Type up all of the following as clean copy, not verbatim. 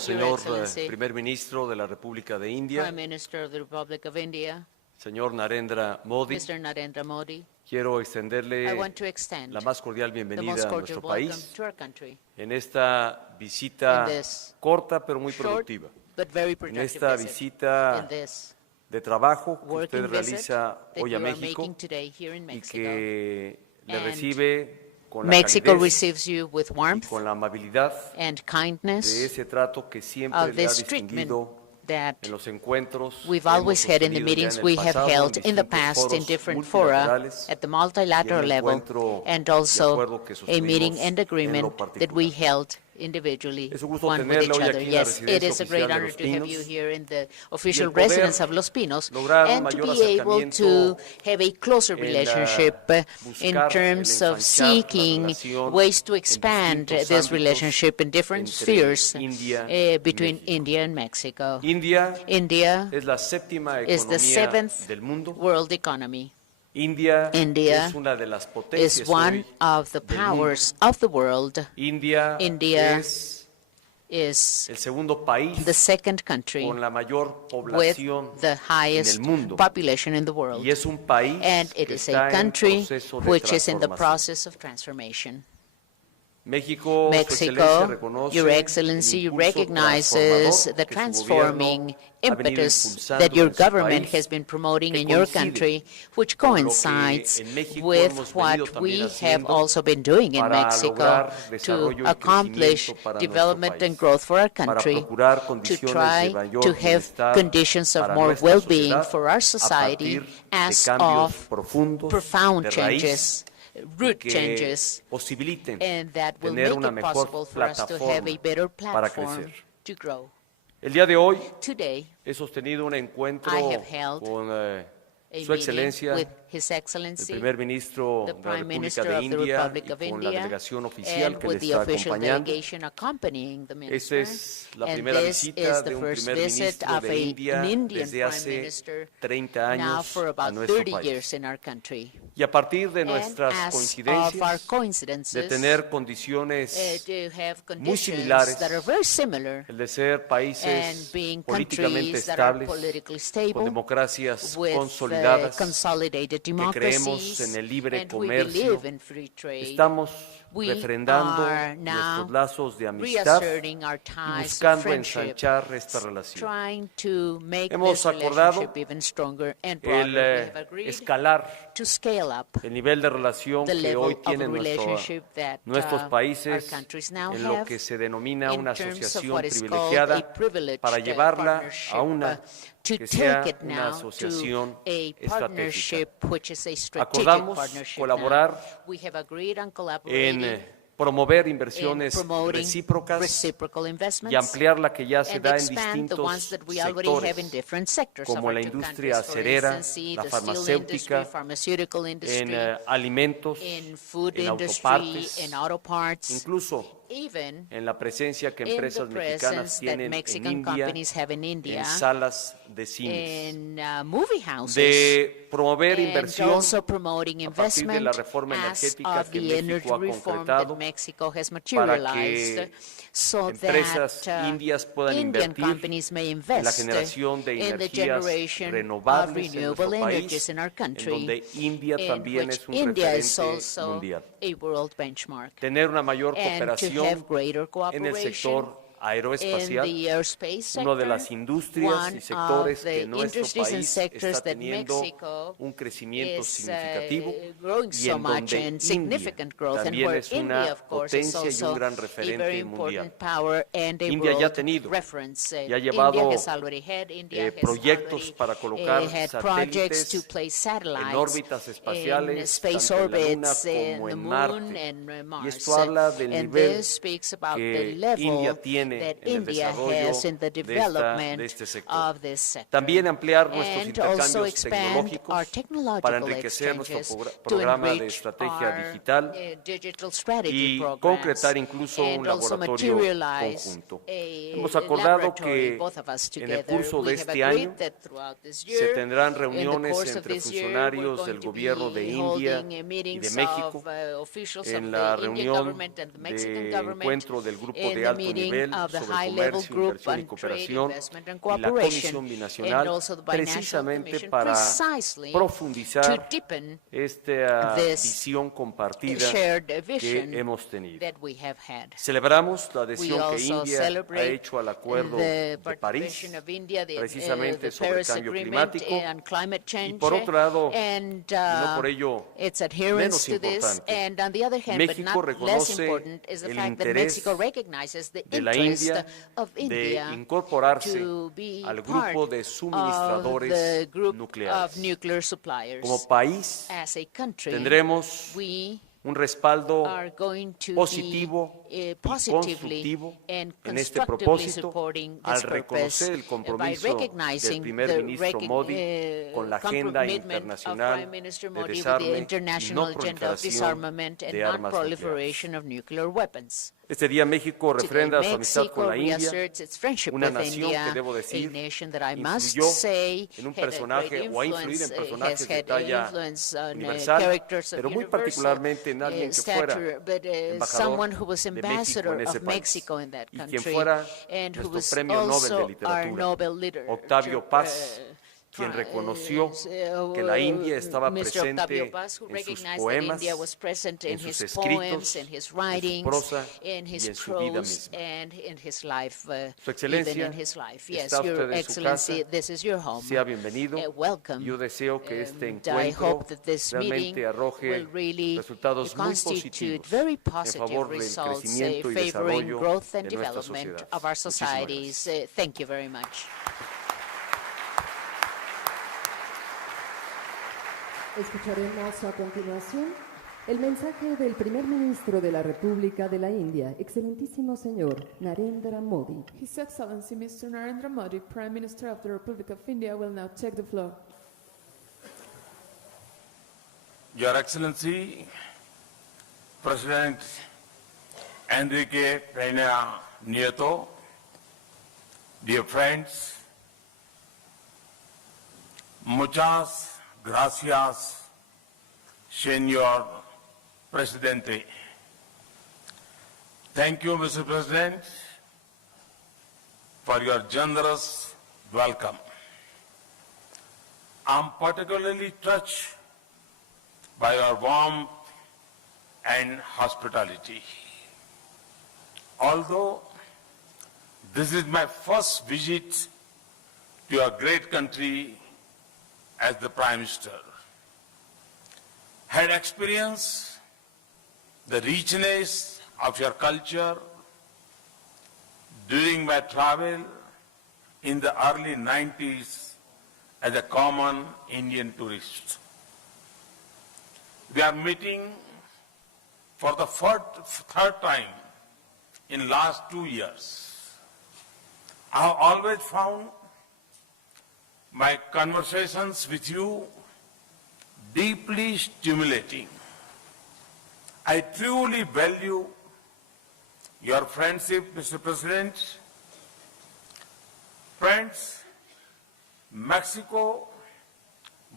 Señor Primer Ministro de la República de India, Prime Minister of the Republic of India, señor Narendra Modi, Mr. Narendra Modi, quiero I extenderle want to extend la más cordial the most bienvenida a cordial nuestro welcome país to our country en esta visita in this corta pero muy short productiva, but very en productive esta visit, visita in this de trabajo que working usted visit realiza that hoy you a are México making today here in y Mexico. que le And recibe con la Mexico calidez receives you with y warmth con la amabilidad and de kindness ese trato que siempre of le ha this treatment distinguido that en los encuentros we've que hemos always had in the sostenido ya meetings en el we have pasado held en in the distintos past in foros different fora multilaterales at the y multilateral el level, encuentro and y also acuerdo que a meeting sostuvimos and en agreement lo that we particular. held individually, Es un gusto one with tenerle each hoy other. aquí en la Yes, it residencia is a great oficial de honor Los to have you Pinos here in the y official el poder residence of Los Pinos, lograr un and to mayor be able to acercamiento have a closer en relationship in buscar terms el of ensanchar la seeking relación ways to en expand distintos this ámbitos relationship in different entre spheres India y between México. India and Mexico. India India es la séptima is the economía seventh del mundo. world economy. India India es una de las Is potencias one hoy of the del mundo. powers of the world. India India es is el segundo país the second country con la mayor with población the en el highest mundo population in the world. y es un país And it que is a está en country proceso de which is in the transformación. process of transformation. México, Su Excelencia, Mexico, reconoce Your el Excellency, impulso recognizes transformador the que su gobierno transforming ha venido impetus impulsando that your en su government país, has been promoting que in your coincide country, which con lo que coincides en México with hemos venido what también we have haciendo also been doing in para Mexico lograr to desarrollo y accomplish crecimiento para nuestro development and país, growth for our para country, procurar to condiciones de try mayor to have bienestar conditions of para more nuestra well-being sociedad for our a society partir de as cambios of profundos profound de raíz changes, root que changes, posibiliten and that will tener make una it mejor possible for us to have a plataforma better para platform crecer. to grow. El día de hoy Today, he sostenido un encuentro I have held con a Su meeting Excelencia, with His el Excellency, primer ministro the de la Prime República Minister de of the India Republic y of con la India, delegación oficial and que le with the está official acompañando. delegation accompanying the Esta minister. es la And primera this visita is de the un first primer visit ministro of de an India Indian desde Prime hace Minister 30 now años for a about nuestro 30 país. years in our country. Y a partir de And nuestras as of our coincidencias, de coincidences, tener condiciones to have muy conditions similares, that are very similar, el de ser and países being políticamente countries that are estables, politically con stable, democracias with consolidadas, consolidated que creemos democracies, en el libre and we comercio, believe in free trade. estamos We refrendando are now nuestros lazos de amistad reasserting our y ties of buscando friendship, ensanchar esta relación. trying to make Hemos this acordado relationship even stronger and El broader. We have agreed escalar to scale up el nivel de relación the que level hoy of a tienen relationship that nuestros our países countries now en lo have que se denomina in una terms of asociación what is called privilegiada a privileged para llevarla partnership, a una to que sea take it una now asociación to a estratégica. partnership which is a strategic Acordamos partnership colaborar now. We have agreed on collaborating en promover in inversiones promoting recíprocas reciprocal investments y ampliar la que ya se and da en expand the ones distintos that we already have in sectores, different sectors of como our la two industria countries. For acerera, instance, la the steel farmacéutica, industry, pharmaceutical en industry, alimentos, in food en industry, autopartes, in auto parts, incluso even en la presencia que in the empresas mexicanas presence that tienen en Mexican India, companies have in India, en salas de cines, in movie houses, de promover and inversión also promoting a partir de la investment reforma as energética of que the energy México ha reform concretado that Mexico has para materialized, que so empresas that indias puedan Indian invertir companies may en la invest generación de in the energías generation of renovables en nuestro renewable energies país, in our en country, donde India in también which es un India is referente also mundial. a world benchmark, Tener una mayor and to cooperación have greater en el cooperation sector in aeroespacial, the airspace uno de sector, las industrias one y sectores of que the nuestro industries and país sectors está that teniendo Mexico un crecimiento is significativo growing y so en much donde and India significant growth, and también where es India, una of course, is potencia y un also gran a very referente important mundial. power and a India ya ha world tenido reference. y ha India llevado has already had, India has proyectos already para colocar had projects to satélites place en satellites órbitas in espaciales, space tanto en la Luna orbits como in the en moon Marte. and Y Mars. esto habla del And nivel this speaks about the que level India tiene that en el India desarrollo has in the de development este sector. of this sector. También ampliar nuestros And to also intercambios expand our tecnológicos para technological enriquecer nuestro exchanges to programa de enrich estrategia our digital digital strategy y programs, concretar incluso un and also laboratorio materialize conjunto. a Hemos acordado laboratory, que both of us en el together. curso We de have este agreed año that throughout this se year, tendrán in the reuniones course of entre this year, we're funcionarios going del to gobierno de be India holding y meetings de México of officials of en la the Indian reunión government and the Mexican de government, encuentro del grupo in de the alto meeting nivel of the sobre high-level Comercio, group Inversión y on trade, Cooperación investment and y la cooperation, Comisión and Binacional, also the Binational precisamente Commission, para precisely profundizar to deepen esta this visión compartida shared que vision hemos tenido. that we have had. Celebramos la We adhesión que also India ha celebrate hecho al Acuerdo the de París, participation of India, precisamente the sobre Paris cambio Agreement climático, on climate y change, por otro lado, and y no por ello its adherence menos to this. importante, And on the other hand, but México not less reconoce important, is the el fact that interés Mexico recognizes the de la interest India of de India incorporarse to be al part grupo de of suministradores the group of nucleares. nuclear suppliers. Como país As a country, tendremos we un respaldo are going to positivo be y positively constructivo and en este constructively propósito supporting al this purpose reconocer el by compromiso del recognizing primer the ministro Modi con la agenda commitment of internacional Prime Minister de Modi with the desarme y international no agenda of proliferación disarmament and de armas nucleares. non-proliferation of nuclear weapons. Este día México Today, refrenda su amistad con Mexico la India, reasserts its friendship una with nación India, que debo a decir nation that I must influyó say en un had a great personaje o ha influido en influence, has personajes de had talla influence on universal, characters of pero muy universal particularmente en alguien que fuera stature, but embajador someone who was de México ambassador en ese of país Mexico in that y quien country, fuera and who nuestro was Premio Nobel de also our Literatura, Nobel literature Octavio Paz, quien reconoció que la India estaba Mr. presente Octavio Paz, who en sus recognized that poemas, India was present in en sus his poems, escritos, in his en su writings, prosa in y his en su vida prose, misma. and in his life, Su even Excelencia, in his life. Yes, está Your usted en su Excellency, casa, this is your home. sea bienvenido. Welcome. Yo deseo que este I encuentro hope that this meeting realmente arroje will really resultados muy constitute positivos very en positive favor del results crecimiento y favoring desarrollo growth and de nuestra development sociedad. of our Muchísimas societies. gracias. Thank you very much. Escucharemos a continuación el mensaje del primer ministro de la República de la India, excelentísimo señor Narendra Modi. His Excellency Mr. Narendra Modi, Prime Minister of the Republic of India, will now take the floor. Your Excellency, President Enrique Peña Nieto, dear friends, muchas gracias, Señor Presidente. Thank you, Mr. President, for your generous welcome. I'm particularly touched by your warmth and hospitality. Although this is my first visit to your great country as the Prime Minister, had experienced the richness of your culture during my travel in the early 90s as a common Indian tourist. We are meeting for the third time in last 2 years. I have always found my conversations with you deeply stimulating. I truly value your friendship, Mr. President. Friends, Mexico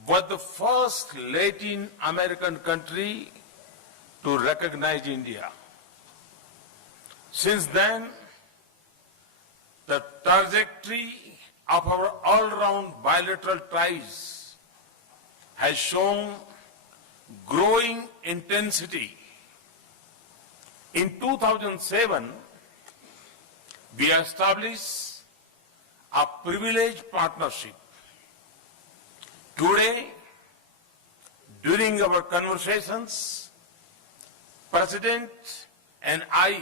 was the first Latin American country to recognize India. Since then, the trajectory of our all-round bilateral ties has shown growing intensity. In 2007, we established a privileged partnership. Today, during our conversations, President and I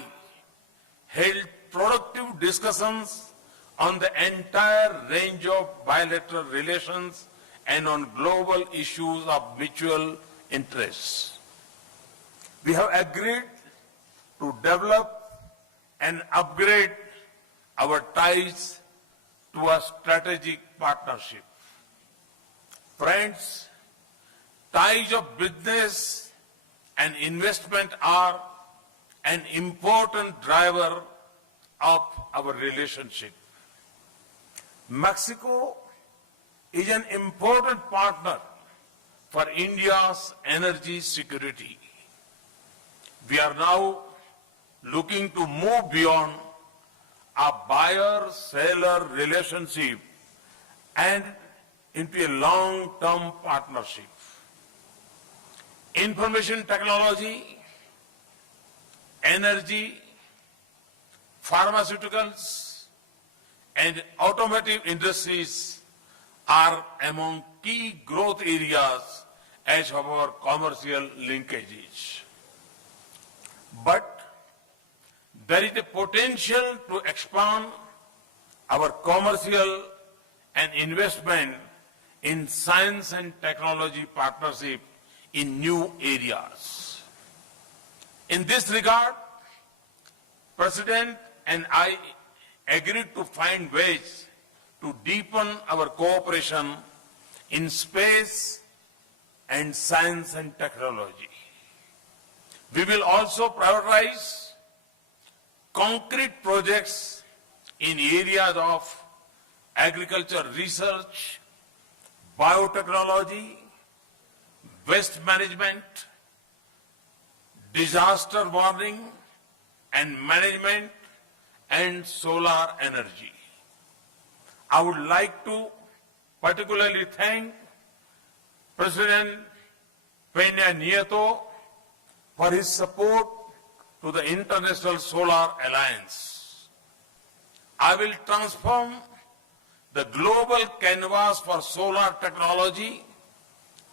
held productive discussions on the entire range of bilateral relations and on global issues of mutual interest. We have agreed to develop and upgrade our ties to a strategic partnership. Friends, ties of business and investment are an important driver of our relationship. Mexico is an important partner for India's energy security. We are now looking to move beyond a buyer-seller relationship and into a long-term partnership. Information technology, energy, pharmaceuticals, and automotive industries are among key growth areas as of our commercial linkages. But there is a potential to expand our commercial and investment in science and technology partnership in new areas. In this regard, President and I agreed to find ways to deepen our cooperation in space and science and technology. We will also prioritize concrete projects in areas of agriculture research, biotechnology, waste management, disaster warning and management, and solar energy. I would like to particularly thank President Peña Nieto for his support to the International Solar Alliance. I will transform the global canvas for solar technology,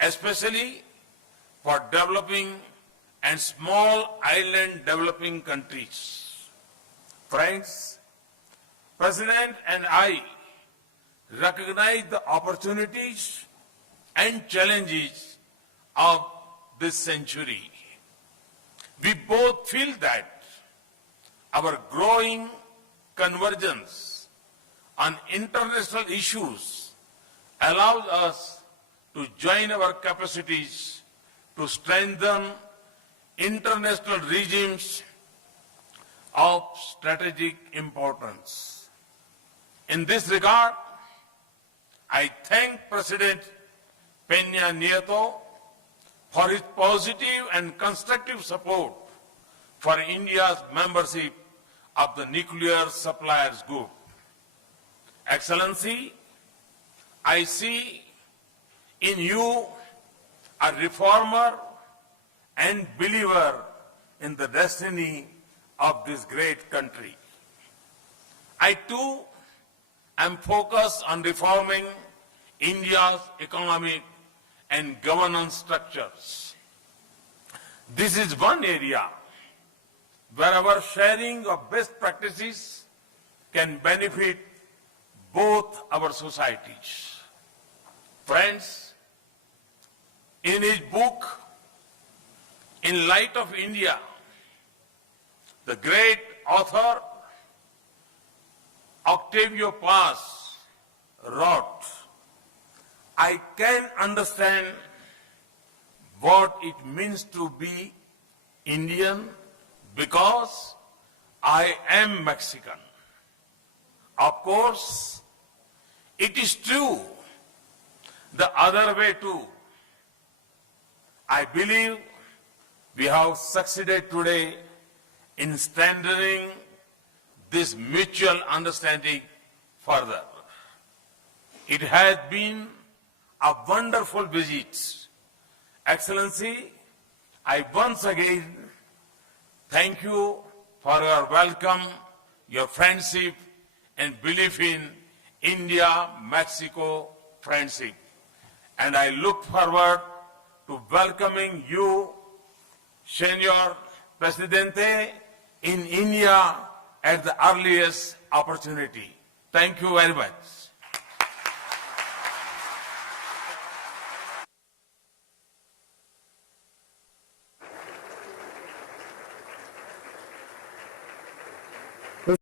especially for developing and small island developing countries. Friends, President and I recognize the opportunities and challenges of this century. We both feel that our growing convergence on international issues allows us to join our capacities to strengthen international regimes of strategic importance. In this regard, I thank President Peña Nieto for his positive and constructive support for India's membership of the Nuclear Suppliers Group. Excellency, I see in you a reformer and believer in the destiny of this great country. I too am focused on reforming India's economic and governance structures. This is one area where our sharing of best practices can benefit both our societies. Friends, in his book, In Light of India, the great author Octavio Paz wrote, I can understand what it means to be Indian because I am Mexican. Of course, it is true the other way too. I believe we have succeeded today in strengthening this mutual understanding further. It has been a wonderful visit. Excellency, I once again thank you for your welcome, your friendship, and belief in India-Mexico friendship. And I look forward to welcoming you, Senor Presidente, in India at the earliest opportunity. Thank you very much.